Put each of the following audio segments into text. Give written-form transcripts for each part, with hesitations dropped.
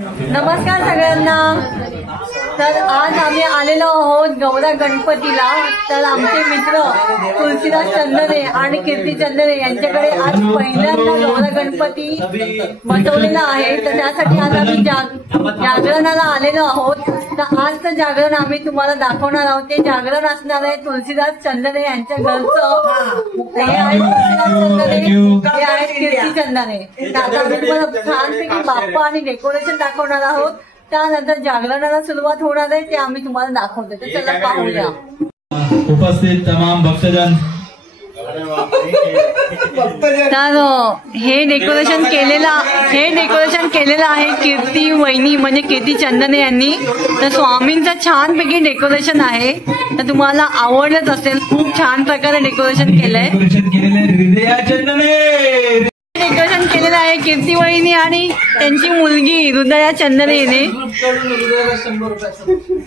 नमस्कार सगळ्यांना। तर आज आम्ही आलेलो आहोत गौरा गणपतीला। तर आमचे मित्र तुलसीदास चंदने आणि कीर्ती चंदने यांच्याकडे आज पहिल्यांदा गौरा गणपती बसवलेला आहे। तर त्यासाठी आज आम्ही जागरणाला आलेलो आहोत। तर आजचं जागरण आम्ही तुम्हाला दाखवणार आहोत। ते जागरण असणार आहे तुलसीदास चंदने यांच्या घरचं। हे आहे तुलसीदास चंदने, हे आहेत कीर्ती चंदने। आता आम्ही तुम्हाला छानपैकी बाप्पा आणि डेकोरेशन दाखवणार आहोत। त्यानंतर जागरणाला सुरुवात होणार आहे, ते आम्ही तुम्हाला दाखवतो। तर चला पाहूया। उपस्थित तमाम भक्तजन, तर हे डेकोरेशन केलेलं आहे कीर्ती वहिनी म्हणजे कीर्ती चंदने यांनी। तर स्वामींचं छानपैकी डेकोरेशन आहे। तर तुम्हाला आवडलंच असेल, खूप छान प्रकारे डेकोरेशन केलंय। डेकोरेशन केलेलं आहे कीर्ती वहिनी आणि त्यांची मुलगी हृदया चंदने हिने।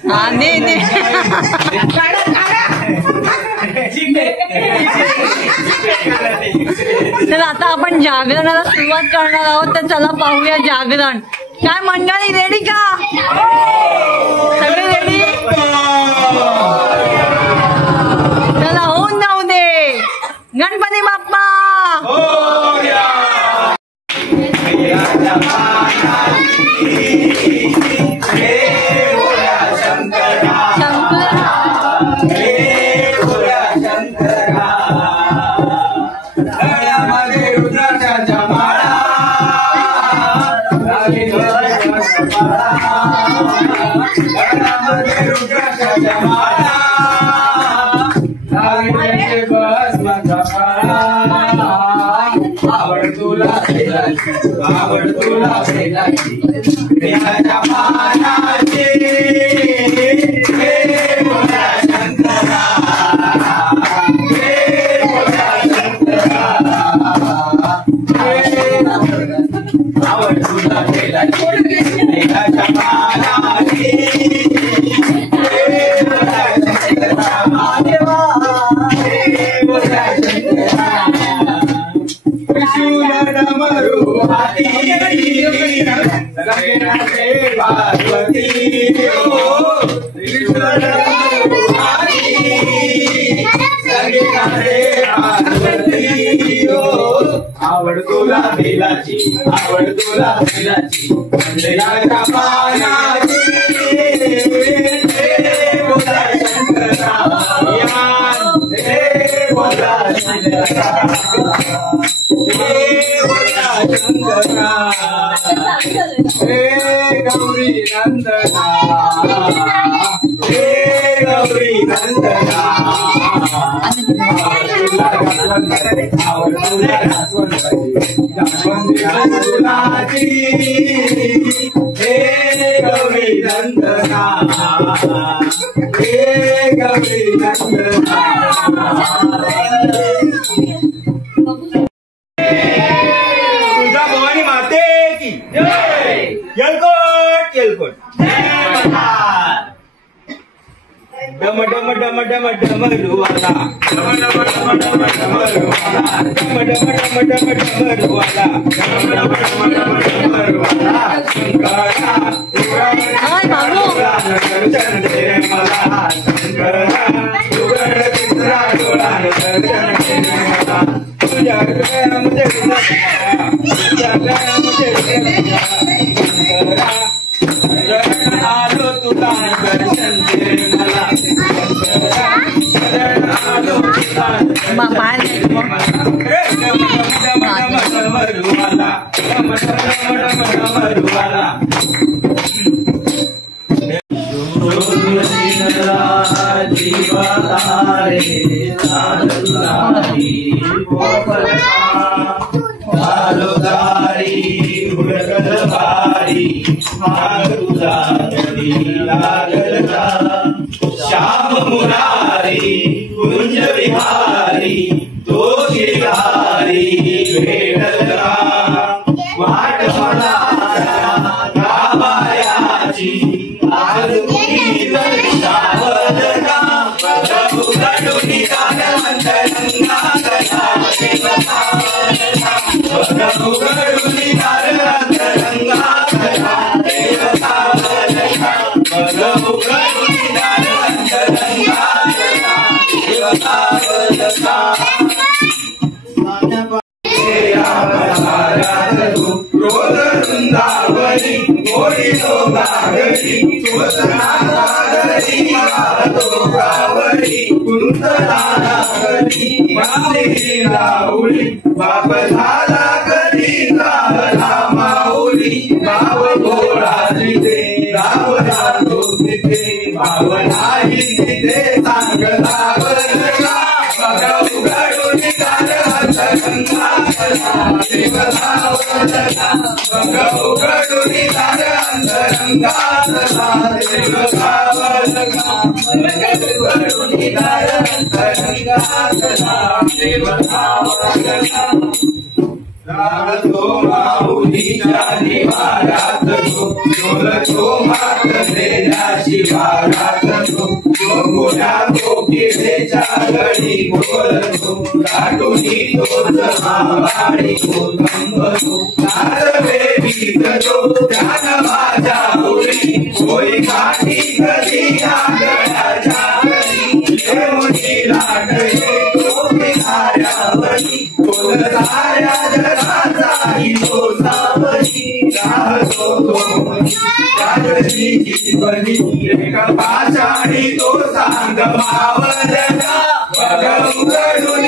हा दे तर आता आपण जागरणाला सुरुवात करणार आहोत। तर चला पाहूया जागरण। काय मंडळी रेडी का? सगळे रेडी? चला होऊन जाऊ दे। गणपती बाप्पा आवड तुला बेलाची, आवड तुला बेलाची, मंदिराच्या पानाची, हे बोला शंकरा, हे बोला शंकरा, हे बोला शंकरा, हे गौरी नंदना, हे गौरी नंदना, आवड तुला जास्वंदी, हे गौरी नंदना, हे गौरी नंदना। तुळजा भवानी माते की जय। येलकोट येलकोट डम डम डम डम डमरुवाला, डम डम डम डम डमरुवाला, डम डम डम डम डमरुवाला, डम डम डम डम डमरुवाला, शंकरा दर्शन दे मला, शंकरा उघड तिसरा डोळा दर्शन दे मला, तुझ्या हृदयामध्ये तुझ्या हृदयामध्ये शंकरा शरण आलो तुला दर्शन दे मला, शरण आलो तुला डमरुवाला, डमरुवाला श्याम मुरारी कुंज विहारी तो गिरधारी भेटला वाट गावायाची आज मुली सावधना प्रभू गडुनी अंतरंगा प्रभू गडुनी अंतरंगा मावली मोरी लोगागरी सुवसनागरी मातो गावरी कुंतलागरी मांदेली लावली बाप झाला कधी गावला माऊली गाव गोळाली ते गाव जातो तिथे भाव नाही तिथे सांगला बरला बघा उघडून निघाला अंतरंगाला देवला वदला बघा उघडून निघाला अंतरंगाला देवला वदला उघडून निघाला अंतरंगाला देवला वदला राहतो माऊलीच्या निवारात डोलतो मात देल्या शिवारात गोकुळ्या गोपिरेच्या गडी बोलतो काटुनी तोच मावाडी कोलंबतो नारदेवीत तो ध्यान माझ्या उरी होई काठी कधी आगळ्याच्या घरी येऊनी लाटये तो भिकाऱ्यावरी कोलसाऱ्या जगाचा तो सावरी राहतो तो राजची जीवनी एक पाचाडी तो सांग मावळला बघा उघडून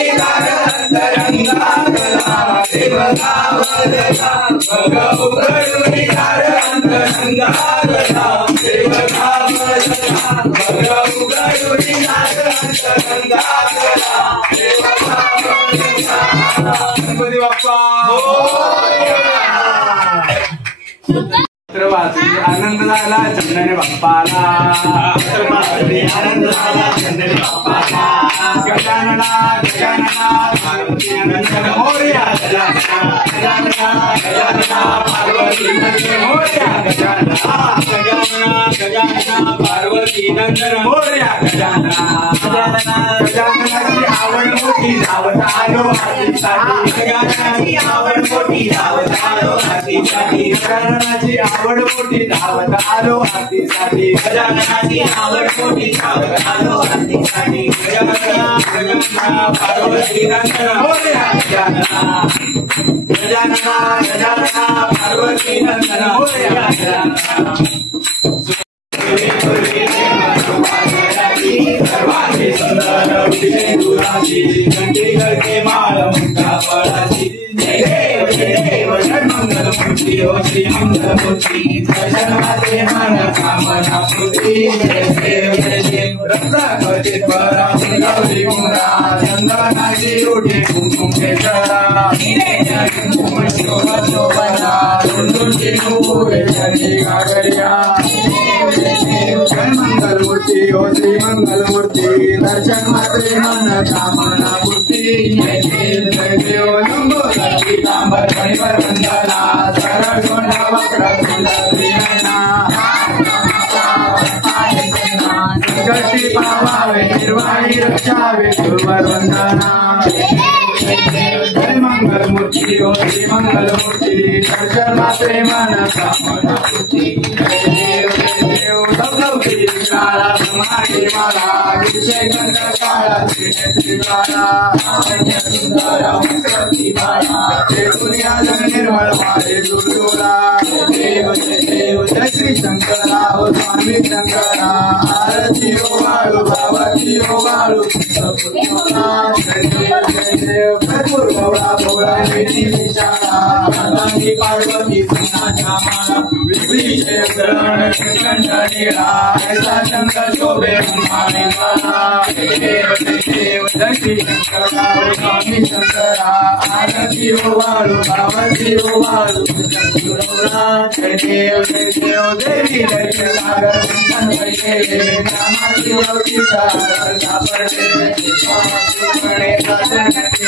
अंतरंगाला देवला वदला बघा उघडून अंतरंगाला देवला वदला बघा उघडून अंतरंगाला देवला वदला गणपती बाप्पा वाचली आनंद झाला चंदने बाप्पाला आनंद झाला चंदने बाप्पाला गजानना गजानना पार्वती नंदन मोरया गजानना गजानना गजानना पार्वती नंदन मोरया गजानना गजानना गजानना पार्वती नंदन मोरया गजानना गजानना गजाननाची आवड मोठी धावत आलो हातीसाठी गजाननाची आवड मोठी धावत आलो हातीसाठी गजाननाची आवड मोठी धावत आलो हातीसाठी गजाननाची आवड मोठी धावत आलो हातीसाठी गजानना गजानना पार्वती नंदन मोरया गजानना गजानना गजानना पार्वती नंदन मोरया गजानना सर्वांची सुंदर दुराची घंटी करके माळ मुक्ता फळाची जय देव षण्मंगल मूर्ती हो श्री मंगल मूर्ती दर्शन मात्रे मन कामना पूर्ती जय देव रत्नाकर्षित पराची गौरी मुरा चंदनाची रोटी कुंकुम केसरा कुंकुम शोभा शोभना सुंदरची नूपुरे शनी गागरिया षण्मंगल मूर्ती हो श्री मंगल मूर्ती दर्शन मात्रे मन कामना पूर्ती जय देव लंबोदर पीतांबर फणीवर वंदना सरळ कोंडा वक्र सुंदरीनयना गती पावावे निर्वाणी रक्षावे गुरुवर वंदना जय मंगल मूर्ती हो श्री मंगल मूर्ती दर्शन मात्रे मन कामना पूर्ती जय देव लवलवती काळा समाधी माला विषय गंध काळा त्रिनेत्रीवाला सुंदर वस्त्रती बाळा दुनियाजन निर्मळ मारे दुर्दुला देव जय श्री शंकरा हो स्वामी शंकरा आरती हो वाळू भावाची हो वाळू जय देव भरपूर गौळा गौळा वेदी विशाळा मातांगी पार्वती सुनाच्या माळा विक्री शरण कंठ नीळा ऐसा शंकर शोभे माने वाला देव जय श्री शंकरा हो स्वामी शंकरा आरती हो वाळू भावाची हो वाळू जय देव देवी जय सागर नामाची होती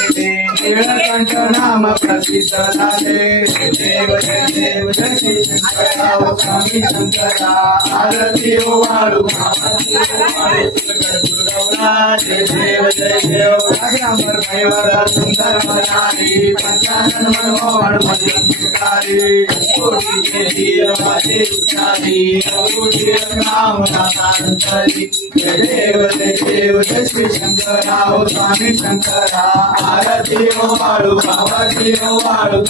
नीलकंठ नाम प्रसिद्ध झाले देव जय श्री शंकरा हो स्वामी शंकरा आरती हो वाळू भावाची हो वाळू जय देव राजांबर भैवर सुंदर मनाली पंचानन मनोहर भजनकारी कोटी देवी वाचे उच्चारी कोटी नाम नाथांतरी जय देव जय श्री शंकरा हो स्वामी शंकरा आरती हो वाळू भावाची हो वाळू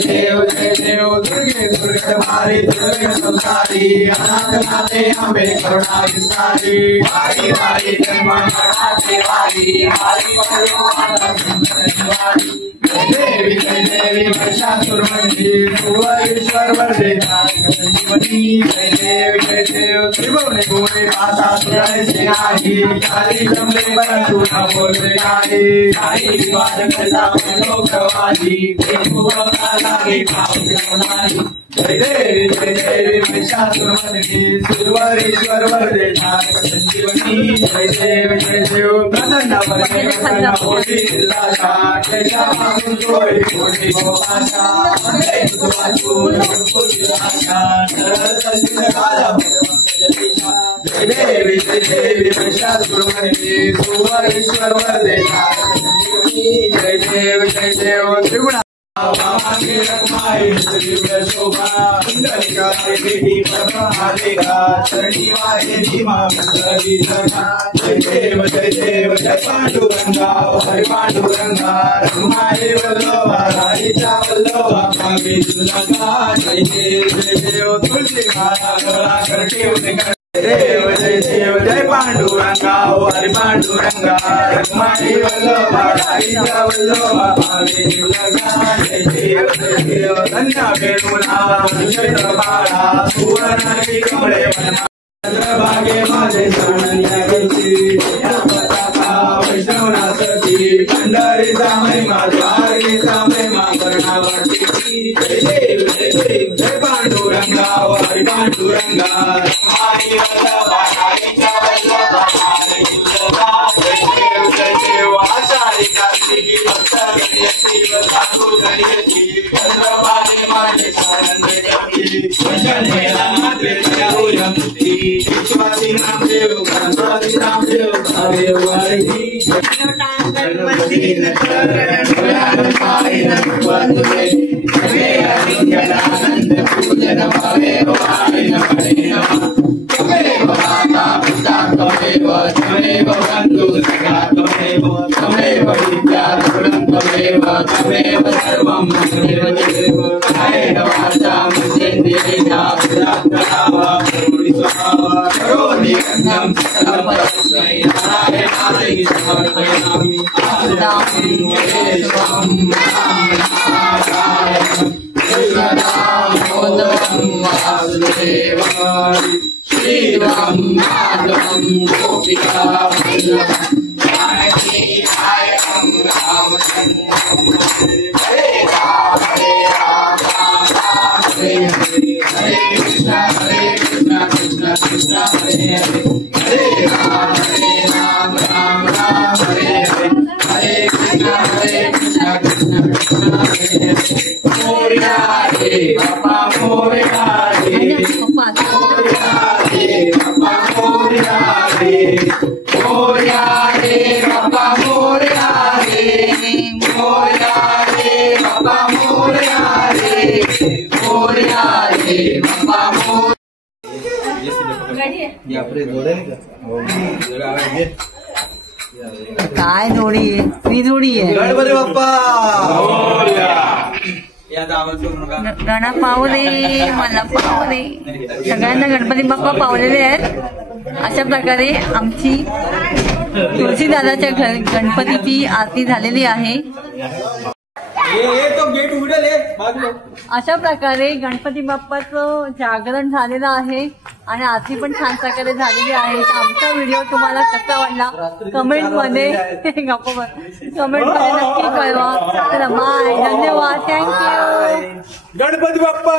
जय देव दुर्गे दुर्गे मारी दुर्गे संसारी अनाथ नाथे आंबे करुणा विस्तारी वारी वारी जन्माची वारी वारी वारी देवी जय देवी महिषासुरमर्दिनी ईश्वर वरदे संजीवनी जय देवी जय देव त्रिभुवने भुवने माता सुराय सेनाही काली जमले परंतु न बोलते नाही काही विवाद करता लोक प्रवादी लागे पावसाळी जय देवी महिषासुरमर्दिनी ईश्वर वरदे संजीवनी जय देव प्रसन्न वरदे प्रसन्न होती लाशा जय कोटी कोटी गोपाशा जय सुवाचून कोटी आशा जय देवी महिषासुरमर्दिनी ईश्वर वरदे जय देव त्रिगुणा शोभा चरणी वाहिनी जय देव जय पांडुरंगा हरि पांडुरंगा रघुमाई वल्लभा राईचा वल्लभा स्वामी तुलंगा जय देव तुलसी माता गळा करते देव जय पांडुरंगा हरि पांडुरंगा रघुमाई वल्लभा राईचा वल्लभा स्वामी तुलंगा जय देव धन्य वेणुना नक्षत्रमाळा सुवर्णाची कमळे चंद्रभागे माझे शरणन्या गेली पताका वैष्णवनाथची पंढरीचा महिमा द्वारकेचा महिमा कर्णावरती जय देव जय पांडुरंगा हरि पांडुरंगा हरी वल्लभा राईचा वल्लभा जय देव आषाढी कार्तिकी भक्त गणयती साधू गणयती चंद्रभागे माझे शरणन्या गेली वैष्णवेला देवयंती विश्वासी नामदेव गणपती नामदेव हरे वारी गणपती आनंद पूजन भावे वारी त्वमेव माता पिता त्वमेव बंधु सखा त्वमेव विद्या त्वमेव सर्वं त्वमेव देव कायेन वाचा मनेन्द्रियेण करोमि यज्ञं सर्वस्मै नारायणाय समर्पयामि आदामिं श्रीराम माधवं गोपिका जानकी नायकं रामचन्द्रं हरे राम हरे कृष्ण कृष्ण कृष्ण हरे हरे हरे राम राम हरे हरे कृष्ण कृष्ण कृष्ण हरे हरे मोरिया रे बाबा मोरिया रे मोरिया रे बाबा मोरिया रे मोरिया रे बाबा मोरिया रे मोरिया रे बाबा मोरिया रे मोरिया रे बाबा काय जोडी आहे ती जोडी आहे गणपती बाप्पा गणा पावले मला पावले सगळ्यांना गणपती बाप्पा पावलेले आहेत. अशा प्रकारे आमची तुळशीदादाच्या गणपतीची आरती झालेली आहे. अशा प्रकारे गणपती बाप्पाचं जागरण झालेलं आहे आणि आरती पण छान प्रकारे झालेली आहे. आमचा व्हिडिओ तुम्हाला कसा वाटला कमेंटमध्ये नक्की कळवा. तर बाय, धन्यवाद, थँक्यू. गणपती बाप्पा